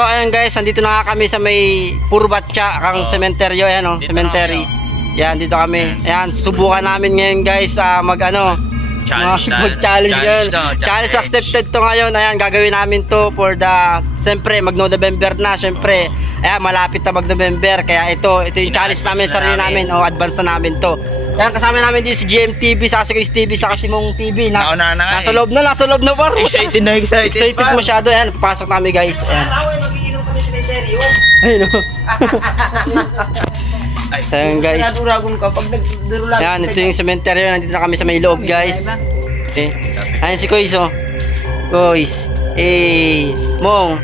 So ayun guys, nandito na nga kami sa may Purbatcha kang sementeryo, ayan oh, cemetery. Yan, dito kami. Ayan, subukan namin ngayon guys mag-challenge ngayon. Challenge accepted to ngayon. Ayan, gagawin namin to for the, siyempre, mag-November na, siyempre. Ayan, malapit na mag-November. Kaya ito yung challenge namin, sarili namin. O, advance na namin to. Ayan, kasama namin dito si GMTV, saka si Chris TV, saka si Mong TV. Nasa loob na par. Excited masyado. Ayan, papasok namin guys. Ayan. Ayun o. So yun guys. Ayan, ito yung cemetery. Nandito na kami sa may loob guys. Okay. Ayan si Kois o. Kois. Mong.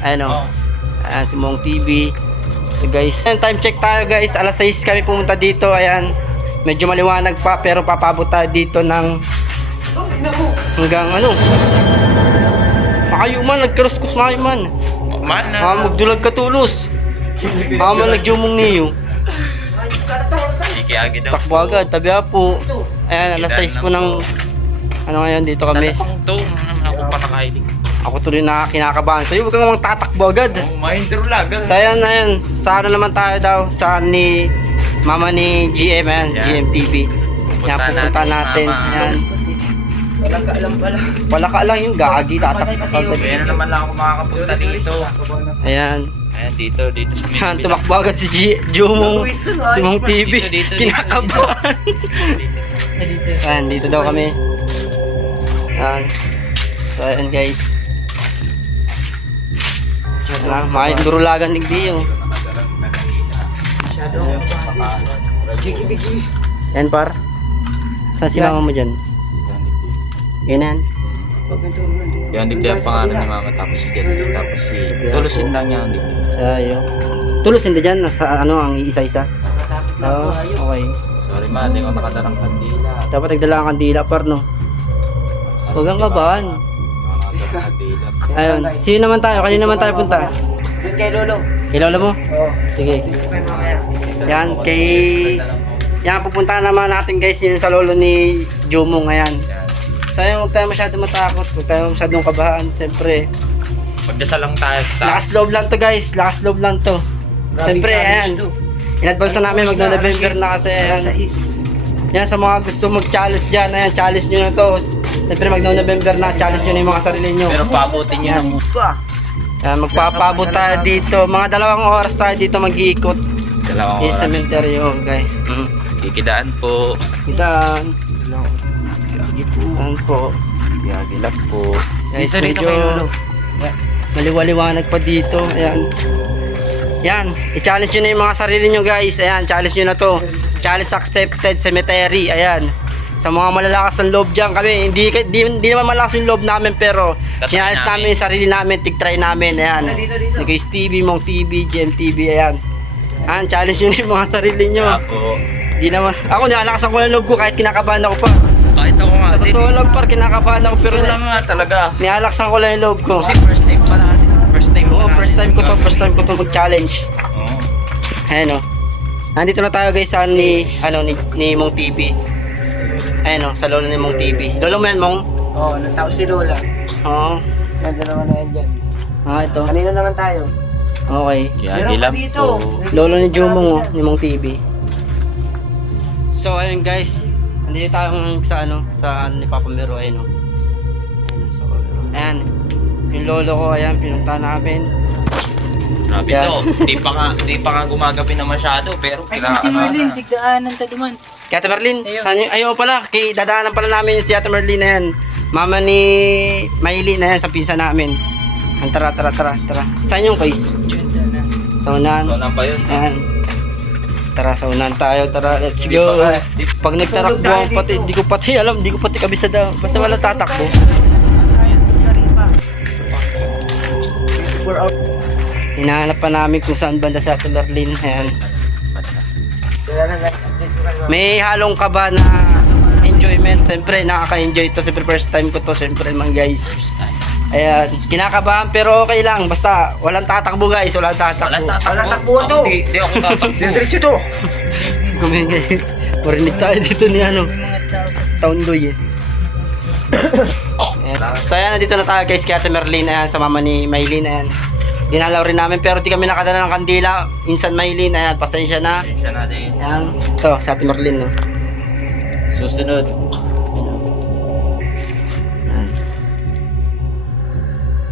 Ayan o. Ayan si Mong TV. So guys, time check tayo guys. Alas 6 kami pumunta dito. Ayan. Medyo maliwanag pa pero papabot tayo dito ng hanggang ano. Makayuman, nagkaruskus makayuman. Magdulag katulos. Nagjumong niyo. Takbo agad, tabi po. Ayan, alas 6 po ng ano ngayon dito kami. Ako pa nakailing. Ako tuloy na kinakabahan. Sa'yo, huwag kang tatakbo agad. So ayan, sa ano naman tayo daw, sa ni mama ni GM, ayan, GMTV. Yan, pupunta natin. Ayan. Wala ka alam yung gagi, tatakbo agad. Kaya naman lang ako makakapunta dito. Ayan. Ayan, dito sa Yan, tumakbo agad si Jumong, si Mong TV. Kinakabahan. Ayan, dito daw kami. Ayan. So, ayan guys. Ayan, may durulagan digdi yung. Ayan par. Saan si mama mo dyan? Ganyan. Yan, digdi ang pangalan ni mama, tapos si Jen, tapos si Tulusin lang niya ang digdi. Sayo. Tulusin din dyan sa ano ang isa-isa. Oo, okay. Sorry ma, hindi ko nakadarang kandila. Dapat nagdala kang kandila par no. Huwag kang kabahan. Ayun, sino naman tayo? Kanina naman tayo punta? Kay Lolo. Kay lolo mo? Oo. Sige. Yan, yan, pupunta naman natin guys yun sa lolo ni Jumong, ayan. So ayun, huwag tayo masyadong matakot, huwag tayo masyadong kabahan, siyempre. Magdasal lang tayo. Lakas loob lang to guys, lakas loob lang to. Siyempre, ayan. In-advance na namin, mag-November na kasi, ayan. Yan, sa mga gusto mag-challenge dyan, ayan, challenge nyo na to. Siyempre, mag-November na, challenge nyo na yung mga sarili nyo. Pero pabutin nyo na muna. Yan, magpapabot tayo dito. Mga 2 oras tayo dito mag-iikot. 2 oras. Cemetery, okay. Kikidaan po. Kitaan. Kitaan po. Gagilap po. Guys, medyo maliwaliwanag pa dito. Ayan. Yan, i-challenge nyo na yung mga sarili nyo guys. Ayan, challenge nyo na to. Challenge accepted, cemetery. Ayan. Sa mga malalakas ng loob dyan kami, hindi naman malakas yung loob namin pero challenge namin yung sarili namin, tig-try namin. Ayan. Chris TV, Mong TV, GMTV, ayan. Ayan, challenge nyo na yung mga sarili nyo. Hindi naman, ako nilalakasan ko ng loob ko kahit kinakabahan ako pa. Kahit ako nga. Sa totoo lang par, kinakabahan ako pero Ito lang nga talaga. nilalakasan ko lang yung loob ko. Kasi first time pa natin. First time Oo, first time ko to mag-challenge. Oo. Ayan o. Nandito na tayo guys sa ni Mong TV. Ayan o, sa lolo ni Mong TV. Lolo mo yan, Mong? Oo, natapos si Lola. Oo. Nandalawa na yan dyan. Ito. Kanina naman tayo. Okay. Gagilap po. Lolo ni Jumong o, ni Mong TV. So ayun guys. Nandito tayo ngayon sa ni Papa Mero. Ayan o. Ayan, so, ayan. Yung lolo ko, ayan, pinunta namin. Grabe to. Di pa nga gumagabi na masyado, pero kailangan na. tigdaanan ta duman. Kaya Ate Merlin, ayaw pala, dadaanan pala namin si Ate Merlin na yan. Mama ni Maylin na yan sa pinsa namin. Tara. Saan yung guys? Sa unahan. So, pa yun. Ayan. Tara, sa unahan tayo. Tara, let's go. Pag nagtatakbo ako pati, di ko pati kabisada. Basta wala tatakbo. Hinahanap pa namin kung saan banda sa Ate Merlin. Ayan. May halong kaba na enjoyment. Siyempre, nakaka-enjoy ito. Siyempre, first time ko to. Siyempre naman guys. Ayan. Kinakabahan pero okay lang. Basta, walang tatakbo guys. Walang tatakbo. Walang takbo to. Di ako tatakbo. Diretso to. Marinig tayo dito ni Taundoy eh. So ayan, nandito na tayo guys kay Ate Merlin. Ayan, sa mama ni Maylin. Ayan. dinalaw rin namin pero di kami nakadala ng kandila. Insan Maylin, ayan, pasensya na. Siya natin. Ayan, ito, sa Ate Marlene, no? Susunod. Ayan.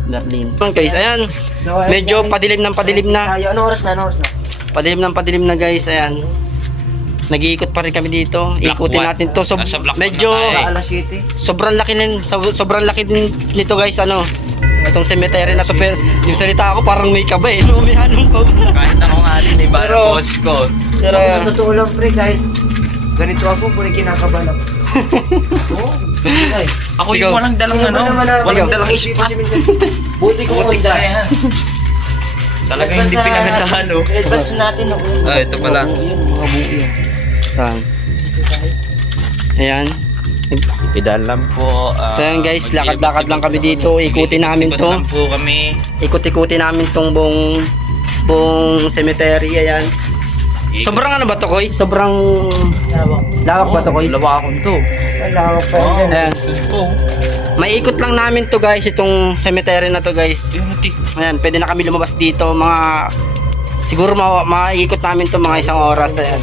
Marlene. Guys, ayan, medyo padilim na. Tayo, ano oras na? Padilim na guys, ayan. Nag-iikot pa rin kami dito. Ikutin one. natin to. So, Nasa block medyo one na tayo. Alas 7. sobrang laki din nito guys, ano. Itong cemetery na to, pero yung salita ako parang may kaba eh. No, may hanong kaba. Kahit ako nga din, iba Pero- ang boss ko. Pero, Sa totoo lang, pre, kahit ganito ako, puro kinakabahan ako. Oo. Ay. Ako Ikaw. yung walang dalang ano, walang dalang ispat. Buti ko Buti Honda. kaya. Talaga hindi pinagandahan, oh. Advance natin, no? Ah, ito pala. Mga buo yan. saan? Ayan. Ipidaan lang po. So ayan guys, lakad-lakad lang kami dito. Ikutin namin Ikot to. lang po kami. Ikot-ikutin namin tong buong cemetery. Ayan. Sobrang ano ba to, Koy? Sobrang lawak ba to, Koy? Lawakon to. Ay, lawak pa yan. Ayan. Sus po. May ikot lang namin to guys, itong cemetery na to guys. Unity. Ayan, pwede na kami lumabas dito. Siguro maikot namin to mga isang oras. Ayan.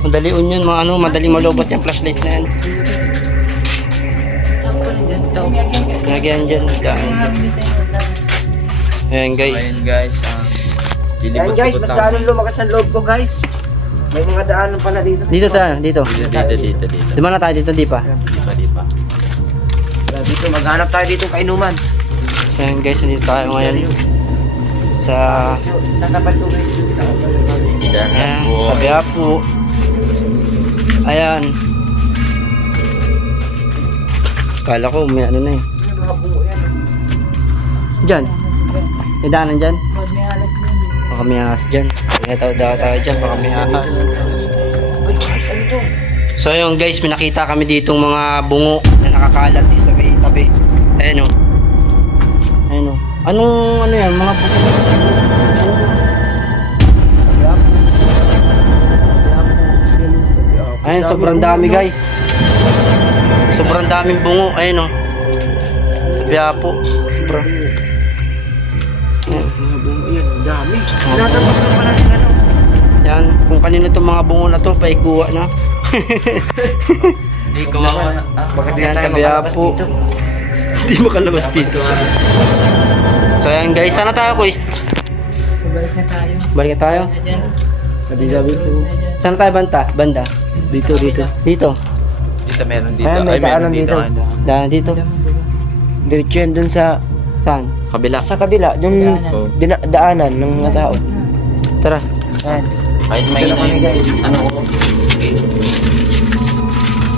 Madaliun yun, madaling malubot yung flashlight na yan. Lagyan dyan. Ayan guys. Ayan guys. Ayan guys, mas lalong lumakas ang loob ko guys. May mga daanan pala dito. Dito tayo, dito. Dito. Di ba na tayo dito, di pa? Di pa. Dito, maghanap tayo dito ng kainuman. So ayan guys, nandito tayo ngayon. Sa... Tatapat ko guys. Ipidaan lang Ayan, po. sabi po. Ayan. Kala ko may ano na eh. Mga buo yan. Dyan. May daanan dyan. Baka may ahas dyan. Kaya daw tayo dyan. Baka may ahas. So ayun guys, may nakita kami ditong mga bungo na nakakalat dito sa may tabi. Ayan o. Ayan o. Anong ano yan? Mga bungo. Ayan, sobrang dami guys. Sobrang daming bungo. Ayan o. Sabi po. Sobrang. Ayan. Mga buo yan, ang dami. Tatapat na pala ng ano. Yan, kung kanino itong mga bungo na to, paikuha na. Hindi kawawa na. Bakit di Ayan, tayo tabi makalabas po. dito? Hindi makalabas dito. So ayan guys, sana tayo quiz? Balik na tayo. Sabi po. Saan tayo banda? Dito. Dito. Dito meron dito. Ayan, may daanan dito. Daan dito. Diretso yan dun sa Saan? Kabila. sa kabila, yung Oh. daanan ng mga tao. Tara. Ayan. Kahit may Dito kami, guys. ano ko. Okay.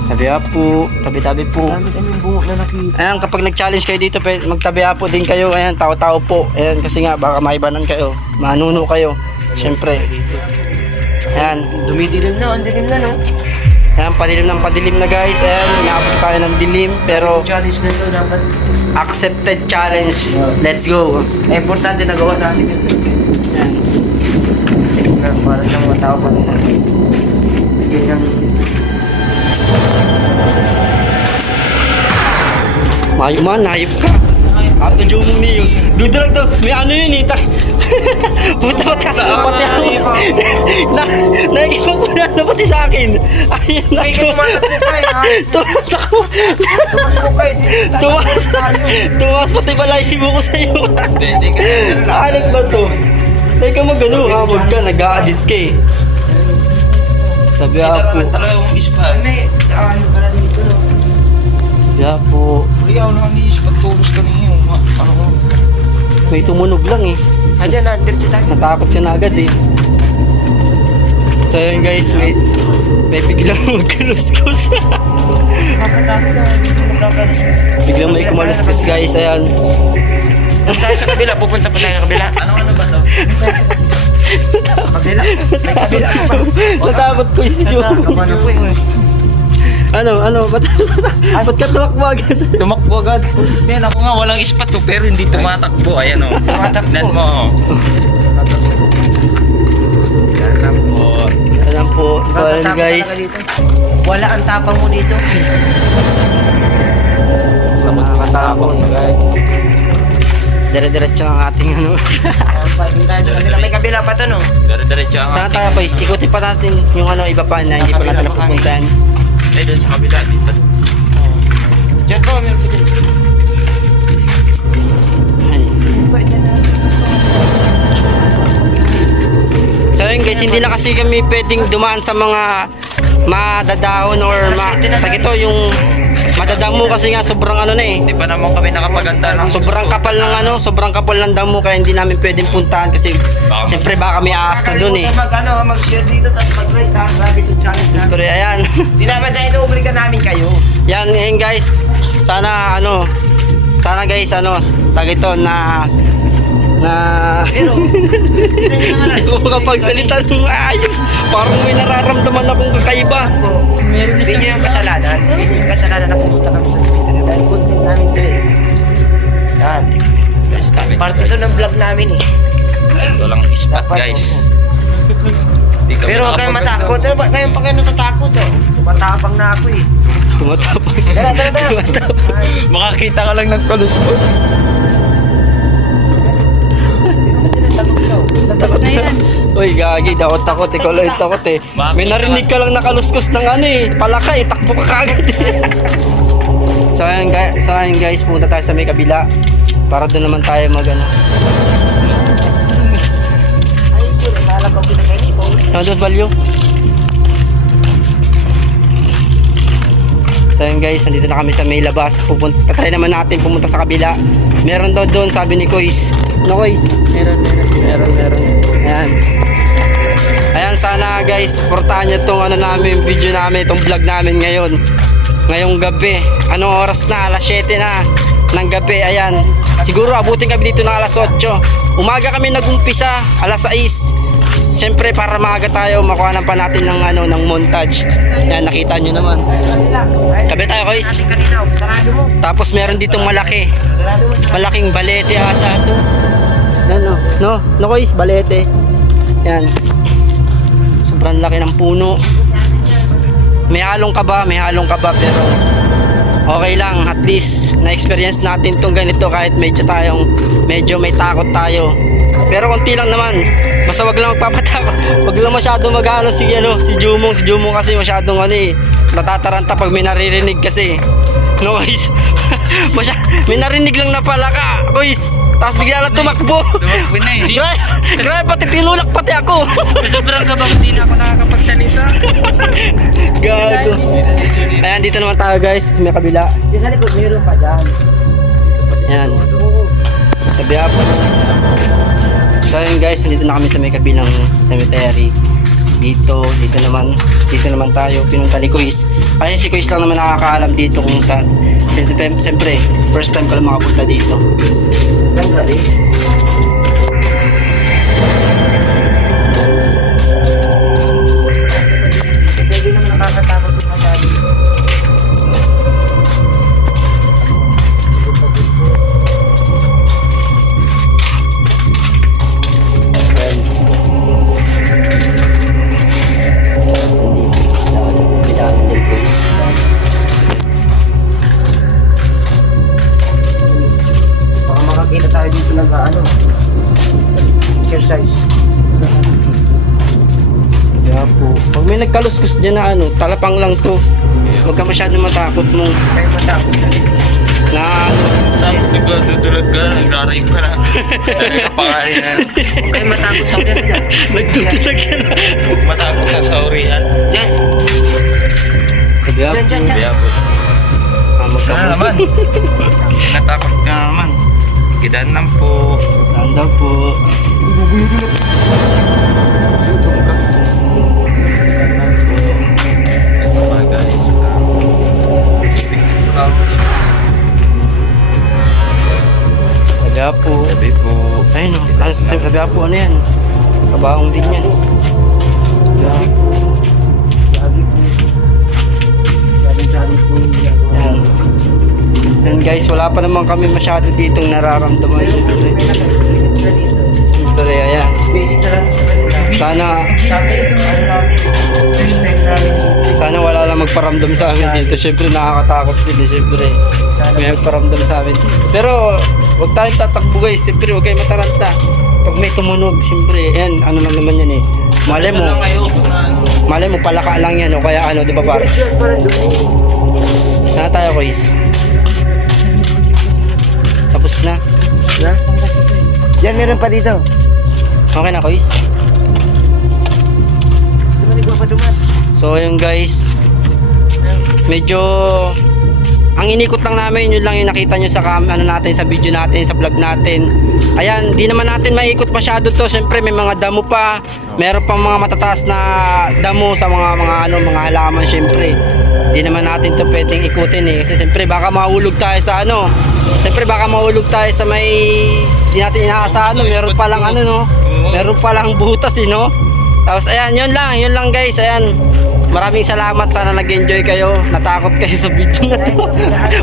Tabi po. Tabi-tabi po. Dami yung bungo na nakita. Ayan, kapag nag-challenge kayo dito, magtabi po din kayo. Ayan, tao-tao po. Ayan, kasi nga, baka maibanan kayo. Manuno kayo. Siyempre. Ayan. Dumidilim na, ang dilim na no. Ayan, padilim na guys. Ayan, inaabot tayo ng dilim. Pero, Challenge na ito dapat. accepted challenge. Let's go. Importante nagawa natin yun. Para sa mga tao pa nila. Bigyan ng... Mayo man, hayop ka. Ato jumong niyo. Dudo lang to. May ano yun eh. Puta ka. Pati ako. Nakikipan ko na pati sa akin. Ayan na. Ay, tumatakbo ka eh ha. Tumatakbo. Tumatakbo ka eh. Tumas pati balahibo ko sa'yo. Hindi ka. Alam ba to? Teka magano. Hamod ka. Nag-a-adit ka eh. Sabi ako. Talagang ispa. May daanan pala dito no. Sabi ako. Ayaw na ang ispa. Tulos ka ninyo. Ano ko? May tumunog lang eh. Diyan na, diretso tayo. Natakot ka na agad eh. So yun guys, may biglang magkaluskus. Biglang may kumaluskus guys, ayan. Tayo sa kabila, pupunta pa tayo sa kabila. Ano ba to? Kabila? May kabila pa. Natakot ko yung siyo. Ano po eh. Ano, ba't ka tumakbo agad? Tumakbo agad. Yan ako nga walang ispat to pero hindi tumatakbo. Ayan o. Tumatakbo. Tignan mo. Yan lang po. Ayan po, so ayan Tapang guys. talaga dito. Wala ang tapang mo dito. Nakakatakot guys. dire-diretso ang ating ano. Doon tayo sa kabila. May kabila pa to, no? Dire-diretso ang Saan ating... tayo guys? Ikutin pa natin yung ano iba pa na hindi pa natin napupuntahan. Ay, doon sa kabila. Dito. Diyan po, meron po dyan. Ay. So yun guys, hindi na kasi kami pwedeng dumaan sa mga madadahon or tagito yung madadamo kasi nga sobrang ano na eh. Hindi pa naman kami nakapaganda ng... Sobrang kapal ng damo kaya hindi namin pwedeng puntahan kasi siyempre baka may ahas na dun eh. Mag-share dito, tapos mag-rate ha. Grabe itong challenge na. Pero ayan. Di naman dahil inuubligan namin kayo. Yan ngayon guys. Sana guys tagito na Pero, hindi ko makapagsalita ng maayos. Parang may nararamdaman akong kakaiba. hindi nyo yung kasalanan. Hindi nyo yung kasalanan na pumunta kami sa hospital dahil content namin to eh. Yan. Part ito ng vlog namin eh. Ito lang spot guys. Hindi kami Pero huwag kayong nakapaganda. matakot. Pero ngayon pa kayo natatakot oh. Matapang na ako eh. Tumatapang. Tara. Makakita ka lang ng kaluskos. Tapos na yan. Uy, gagi, takot. Ikaw lang yung takot eh. May narinig ka lang nakaluskos ng ano eh. Palaka eh, takbo ka kagad. So ayun guys, punta tayo sa may kabila. Para doon naman tayo mag ano. Ay, sure. Lalabang kita kayo ni Paul. Ano dos value? So ayun guys, nandito na kami sa may labas. Patry naman natin pumunta sa kabila. Meron daw doon, sabi ni Kois. No Kois? Meron. Ayan. Ayan, sana guys, supportahan nyo tong ano namin, video namin, itong vlog namin ngayon. Ngayong gabi. Anong oras na? Alas 7 na ng gabi. Ayan. Siguro abutin kami dito ng alas 8. Umaga kami nag-umpisa, alas 6. Siyempre para maaga tayo, makuha pa natin ng ano, ng montage. Yan, nakita nyo naman. Kabi tayo guys. Kanina, sarado mo. Tapos meron ditong malaki. Sarado mo. Malaking balete ata ito. Yan no guys, balete. Yan. Sobrang laki ng puno. May halong kaba pero okay lang, at least na-experience natin tong ganito kahit medyo may takot tayo. Pero konti lang naman. Basta wag lang magpapatakot. Wag lang masyado mag-ano si Jumong kasi masyadong ano eh, natataranta pag may naririnig kasi. No guys. May narinig lang na palaka, guys. Tapos bigla lang tumakbo. Tumakbo na eh. Grabe, pati tinulak pati ako. Sobrang kabang hindi na ako nakakapagsalita. Gago. Ayan, dito naman tayo guys, may kabila. Di sa likod, mayroon pa dyan. Ayan. Tabi ako. So yun guys, nandito na kami sa may kabilang cemetery. Dito naman tayo pinunta ni Kuis. Kasi si Kuis lang naman nakakaalam dito kung saan. Siyempre, first time ko lang makapunta dito. Galing. Pwede naman nakakatakot yung masyado. Baka makakita tayo dito exercise. Kaya po, pag may nagkaluskos dyan na ano, talapang lang to. Huwag ka masyado matakot mo. Kayo matakot na rin. Na ano, Nagdudulog ka na, nagrarape ka na. Nagpapakain na. Huwag kayo matakot sa akin. nagtutulag ka na. Huwag matakot sa saurihan. Diyan. Kaya po, Diyan. Kaya po. Sana naman. Natakot ka naman. Kidan lang po. Tanda po. Mga guys. Kaya po. Sabi po. Ayun o, sabi po ano yan? Kabaong din yan. Yan. Yan guys, wala pa naman kami masyado ditong nararamdaman. Siyempre, ayan. Basic na lang sa kanila. Sana, Sabi ito, ano namin, respect namin. sana wala lang magparamdam sa amin dito. Siyempre nakakatakot din eh, siyempre. May magparamdam sa amin. Pero huwag tayong tatakbo guys. Siyempre huwag kayong mataranta. Pag may tumunog, siyempre, yan, ano lang naman yan eh. Malay mo, palaka lang yan o kaya ano, di ba pare? Saan tayo guys? Tapos na. Yan, meron pa dito. Okay na guys. So ayun guys, medyo ang inikot lang namin, yun lang yung nakita nyo sa ano natin, sa video natin, sa vlog natin. Ayan, di naman natin maikot masyado to. Siyempre may mga damo pa, meron pang mga matataas na damo sa mga halaman. Siyempre di naman natin to pwedeng ikutin eh, kasi siyempre baka mahulog tayo sa ano, siyempre baka mahulog tayo sa may di natin inaasahan, no? Meron pa lang ano, no? Meron pa lang butas eh, no? Tapos ayan, yun lang guys. Ayan, maraming salamat, sana nag-enjoy kayo. Natakot kayo sa video na to.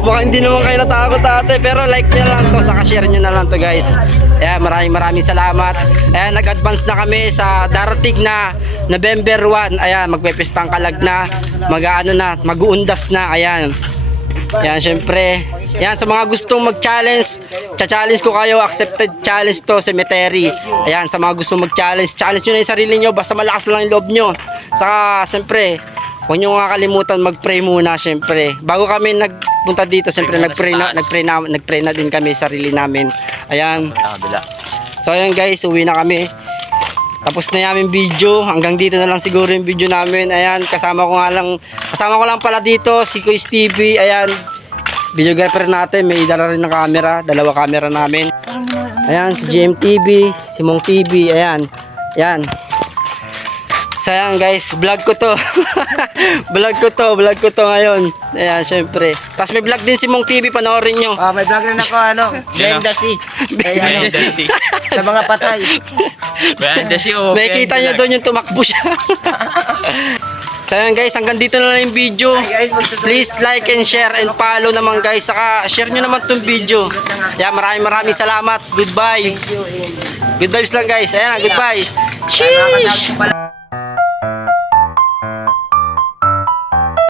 Baka hindi naman kayo natakot ate, pero like nyo lang to, saka share nyo na lang to guys. Ayan, maraming salamat. Ayan, nag-advance na kami sa darating na November 1. Ayan, magpepestang kalag na, mag-uundas na. Ayan, syempre. Yan, sa mga gustong mag-challenge, challenge ko kayo, accepted challenge to, cemetery. Ayan, sa mga gustong mag-challenge, challenge nyo na yung sarili nyo, basta malakas lang yung loob nyo. Saka, siyempre, huwag nyo nga kalimutan mag-pray muna, siyempre. Bago kami nagpunta dito, siyempre, nag-pray na din kami sa sarili namin. Ayan. So, ayan guys, uwi na kami. Tapos na yung video, hanggang dito na lang siguro yung video namin. Ayan, kasama ko lang pala dito si Kuis TV. Ayan, videographer natin, may dala rin ng camera, dalawa camera namin. Ayan, si GMTV, si Mong TV, ayan. So ayan guys, vlog ko to. vlog ko to ngayon. Ayan, syempre. Tapos may vlog din si Mong TV, panoorin nyo. May vlog rin ako, behind the sea. Sa mga patay. Behind the sea, oh. May kita nyo doon yung tumakbo siya. So ayan guys, hanggang dito na lang yung video. Please like and share and follow naman guys. Saka share nyo naman tong video. Yeah, maraming salamat. Goodbye. Good vibes lang guys. Ayan, goodbye. Sheesh.